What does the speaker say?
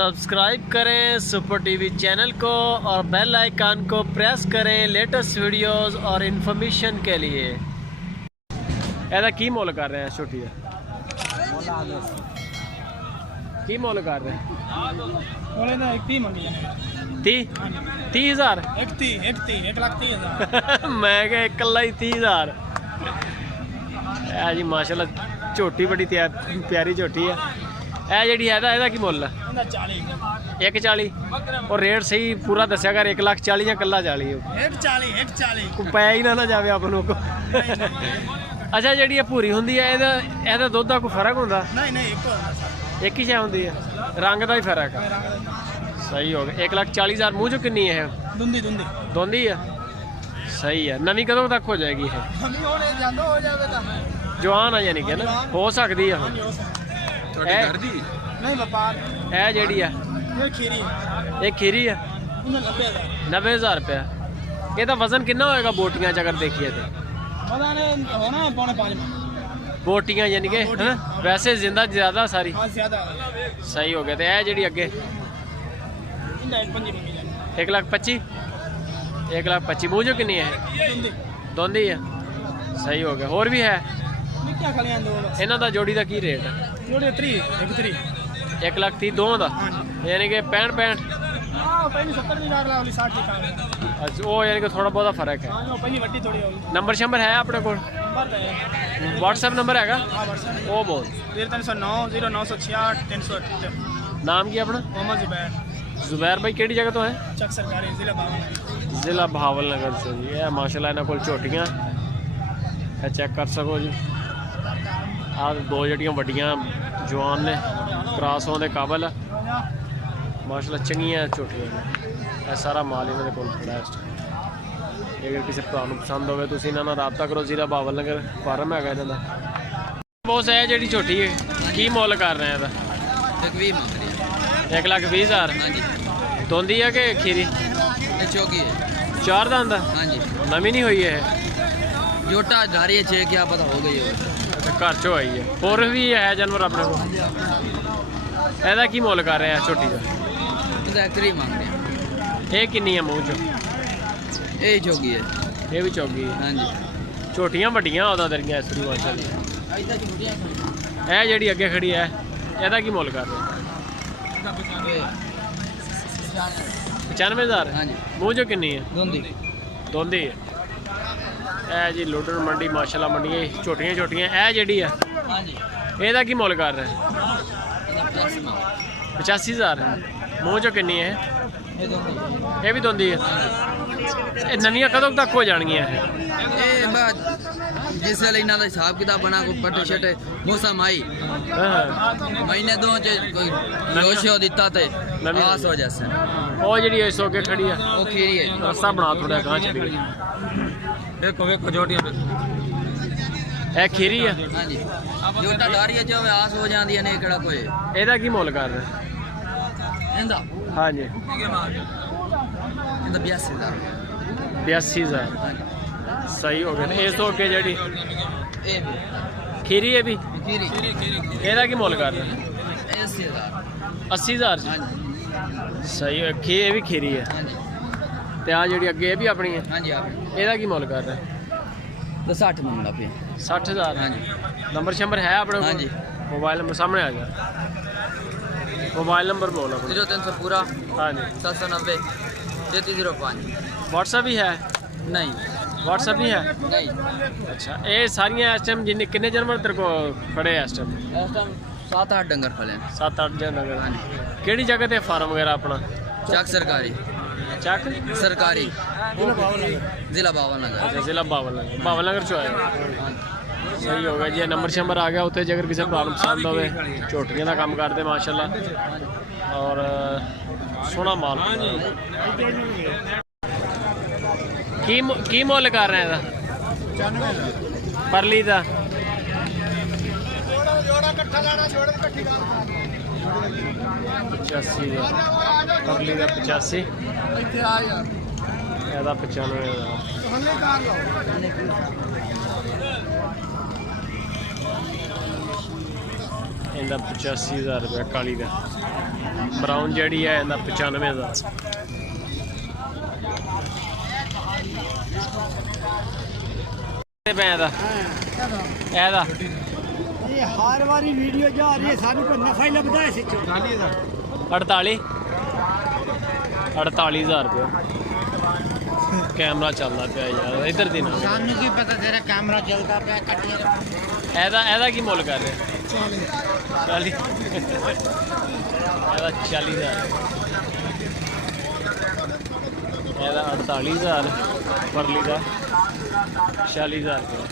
Subscribe करें super TV channel को और बेल आइकन को प्रेस करें लेटेस्ट वीडियोस और इन्फॉर्मेशन के लिए। ऐसा की मोल कर रहे हैं छोटी की मोल कर रहे हैं 30,000 मैं क्या कला ही 30,000 है जी माशाल्लाह। झोटी बड़ी प्यारी झोटी है। ਇਹ ਜਿਹੜੀ ਇਹਦਾ ਕੀ ਮੁੱਲ ਹੈ? 140 और रेट सही पूरा दस्या कर 1,40,000 ਜਾਂ ਕੱਲਾ 40 140 ਪੈ ਹੀ ਨਾ ਜਾਵੇ ਆਪ ਨੂੰ। ਅੱਛਾ ਜਿਹੜੀ ਇਹ ਭੂਰੀ ਹੁੰਦੀ ਹੈ ਇਹਦਾ ਦੁੱਧ ਦਾ ਕੋਈ ਫਰਕ ਹੁੰਦਾ? ਨਹੀਂ ਇੱਕ ਹੀ ਸ਼ੈ ਹੁੰਦੀ ਹੈ, ਰੰਗ ਦਾ ਹੀ ਫਰਕ ਹੈ। ਸਹੀ ਹੋ ਗਿਆ। 1,40,000 ਮੂੰਹ ਚੋਂ ਕਿੰਨੀ ਹੈ? ਦੋਂਦੀ ਹੈ। ਸਹੀ ਹੈ। ਨਵੀਂ ਕਦੋਂ ਤੱਕ ਹੋ ਜਾਏਗੀ ਇਹ? ਜਵਾਨ ਆ ਯਾਨੀ ਕਿ ਨਾ ਹੋ ਸਕਦੀ ਹੈ ਹੁਣ। ਇਹ ਜਿਹੜੀ ਹੈ ਇਹ ਖੀਰੀ ਹੈ 90,000 रुपया। ਇਹਦਾ ਵਜ਼ਨ ਕਿੰਨਾ ਹੋਏਗਾ ਬੋਟੀਆਂ 'ਚ ਅਗਰ ਦੇਖੀਏ ਤੇ? ਬੋਟੀਆਂ ਯਾਨੀ ਕਿ ਵੈਸੇ ਜ਼ਿੰਦਾ ਜ਼ਿਆਦਾ ਸਾਰੀ। ਸਹੀ ਹੋ ਗਿਆ। ਤੇ ਇਹ ਜਿਹੜੀ ਅੱਗੇ 1,25,000 1,25,000 ਮੂੰਹ 'ਚੋਂ ਕਿੰਨੀ ਹੈ? ਦੋਂਦੀ ਹੈ। ਸਹੀ ਹੋ ਗਿਆ। ਹੋਰ ਵੀ ਹੈ ਇਹਨਾਂ ਦਾ ਜੋੜੀ ਦਾ ਕੀ ਰੇਟ ਹੈ? 1,30,000 ਦੋਵਾਂ ਦਾ यानी कि 65 वो यानी कि थोड़ा बहुत फर्क है। नंबर शंबर है अपने को? व्हाट्सएप नंबर है वो बोल 0309 नाम की अपना? जुबैर भाई केड़ी जगह तो है? चक सरकारी जिला भावल नगर से जी। ये माशाल्लाह इन्होंने कोल झोटियां चेक कर सको जी। आ दो जड़ियां वड्डियां जवान ने क्रॉस होने के काबल है माशाल्लाह। चंगियां झोटियां ने। यह सारा माल इन्होंने कोल खड़ा है। अगर किसी भरा पसंद हो तो इन्हों नाल राबता करो। जिला भावल नगर फार्म है इन्हों का। बॉस है जी झोटी है की मोल कर रहे हैं? 1,20,000 दोंदी है कि खीरी? चार दांद नवी नहीं हुई है जोटा धारी है 6 क्या पता हो गई है। अच्छा घर चो आई है। और भी है जानवर अपने को? ਇਹਦਾ ਕੀ ਮੁੱਲ ਕਰ ਰਹੇ ਆ ਛੋਟੀ ਦਾ? ਇਹਦਾ ਕਰੀ ਮੰਗ ਰਹੇ ਆ। ਇਹ ਕਿੰਨੀ ਹੈ ਮੂੰਹ ਚ? ਇਹ ਚੋਗੀ ਹੈ। ਇਹ ਵੀ ਚੋਗੀ ਹੈ। ਹਾਂਜੀ ਛੋਟੀਆਂ ਵੱਡੀਆਂ ਉਹਦਾ ਦਰੀਆਂ ਇਸ ਨੂੰ ਮਾਸ਼ਾਅੱਲਾ। ਇਹ ਜਿਹੜੀ ਅੱਗੇ ਖੜੀ ਹੈ ਇਹਦਾ ਕੀ ਮੁੱਲ ਕਰ ਰਹੇ? 95,000 ਹਾਂਜੀ। ਮੂੰਹ ਚ ਕਿੰਨੀ ਹੈ? ਦੋਂਦੀ ਹੈ। ਇਹ ਜੀ ਲੁੱਡਰ ਮੰਡੀ ਮਾਸ਼ਾਅੱਲਾ ਮੰਡੀਆਂ ਛੋਟੀਆਂ ਛੋਟੀਆਂ। ਇਹ ਜਿਹੜੀ ਹੈ ਹਾਂਜੀ ਇਹਦਾ ਕੀ ਮੁੱਲ ਕਰ ਰਹੇ? 85,000 ਮੂੰਹ ਚੋਂ ਕਿੰਨੀ ਹੈ? ਇਹ ਵੀ ਦੋਂਦੀ ਹੈ। ਇਹ ਨਵੀਆਂ ਕਦੋਂ ਤੱਕ ਹੋ ਜਾਣਗੀਆਂ? ਇਹ ਬਾਅਦ ਜਿਸ ਵੇਲੇ ਇਹਨਾਂ ਦਾ ਹਿਸਾਬ ਕਿਤਾਬ ਬਣਾ ਕੋ ਪੱਟੇ ਛੱਟੇ ਮੌਸਮ ਆਈ ਮਹੀਨੇ ਦੋ ਚ ਕੋਈ ਲੋਸ਼ ਹੋ ਦਿੱਤਾ ਤੇ ਆਸ ਹੋ ਜਾਸੇ। ਉਹ ਜਿਹੜੀ ਇਸ ਹੋ ਕੇ ਖੜੀ ਆ ਉਹ ਖੀਰੀ ਹੈ। ਰਸਤਾ ਬਣਾ ਥੋੜਾ ਗਾਂ ਚਲੀ ਗਈ। ਵੇਖੋ ਜੋਟੀਆਂ ਇਹ ਖੀਰੀ ਆ। ਹਾਂਜੀ ਜੋਟਾ ਡਾਰੀਏ ਚ ਆਸ ਹੋ ਜਾਂਦੀਆਂ ਨੇ। ਕਿਹੜਾ ਕੋਈ ਇਹਦਾ ਕੀ ਮੁੱਲ ਕਰ ਰਹੇ? ਇਹਦਾ ਹਾਂਜੀ ਇਹਦਾ 82,000 82,000 ਸਹੀ ਹੋ ਗਿਆ। ਇਸ ਤੋਂ ਅੱਗੇ ਜਿਹੜੀ ਇਹ ਖੀਰੀ ਹੈ ਵੀ ਖੀਰੀ ਇਹਦਾ ਕੀ ਮੁੱਲ ਕਰ ਰਹੇ? 80,000 ਹਾਂਜੀ ਸਹੀ ਹੈ। ਇਹ ਵੀ ਖੀਰੀ ਹੈ। ਹਾਂਜੀ ਤੇ ਆ ਜਿਹੜੀ ਅੱਗੇ ਇਹ ਵੀ ਆਪਣੀ ਹੈ। ਹਾਂਜੀ ਆਪ ਇਹਦਾ ਕੀ ਮੁੱਲ ਕਰ ਰਹੇ? 60 ਮੰਗਦਾ ਪਿਆ। 60,000 ਹਾਂਜੀ ਨੰਬਰ ਸ਼ੰਬਰ ਹੈ ਆਪਣੇ ਕੋਲ? ਹਾਂਜੀ मोबाइल नंबर सामने आ गया। मोबाइल नंबर बोलो। 0300 पूरा हाँ जी 790 3305 व्हाट्सएप भी है? नहीं व्हाट्सएप भी है। नहीं अच्छा ये सारियाँ इस टाइम जिन्हें कितने जानवर तेरे को खड़े हैं इस टाइम? इस टाइम 7-8 डंगर खड़े हैं। 7-8 जानवर। हाँ जी केड़ी जगह ते फार्म वगैरह अपना? चक सरकारी चक सरकारी जिला बावल नगर। अच्छा जिला बावल नगर चो आया। सही हो गया जी। नंबर शंबर आ गया उत्थे अगर किसी भरा पसंद हो झोटियां का काम करते माशाल्लाह और सोहना माल। की मुੱਲ कर रहे हैं परली का? 85,000 परली का 85 ਇਹਦਾ 95,000। ਇਹਦਾ 85000 ਰੁਪਇਆ ਕਾਲੀ ਦਾ। ਬਰਾਊਨ ਜਿਹੜੀ ਹੈ ਇਹਦਾ 95000। ਇਹਦਾ ਇਹ ਹਰ ਵਾਰੀ ਵੀਡੀਓ ਜਾ ਰਹੀ ਹੈ, ਸਾਨੂੰ ਕੋਈ ਨਫਾ ਹੀ ਲੱਭਦਾ ਹੈ ਸਿੱਚੋ 48000 ਰੁਪਇਆ ਕੈਮਰਾ ਚੱਲਦਾ ਪਿਆ ਯਾਰ। ਇੱਧਰ ਦੀ ਨਾ ਸਾਨੂੰ ਕੀ ਪਤਾ ਤੇਰਾ ਕੈਮਰਾ ਚੱਲਦਾ ਪਿਆ ਕੱਢੀ। ਇਹਦਾ ਕੀ ਮੁੱਲ ਕਰ ਰਹੇ? 40 ਇਹਦਾ 40000। ਇਹਦਾ 48000 ਪਰਲੀ ਦਾ 40000 ਰੁਪਇਆ।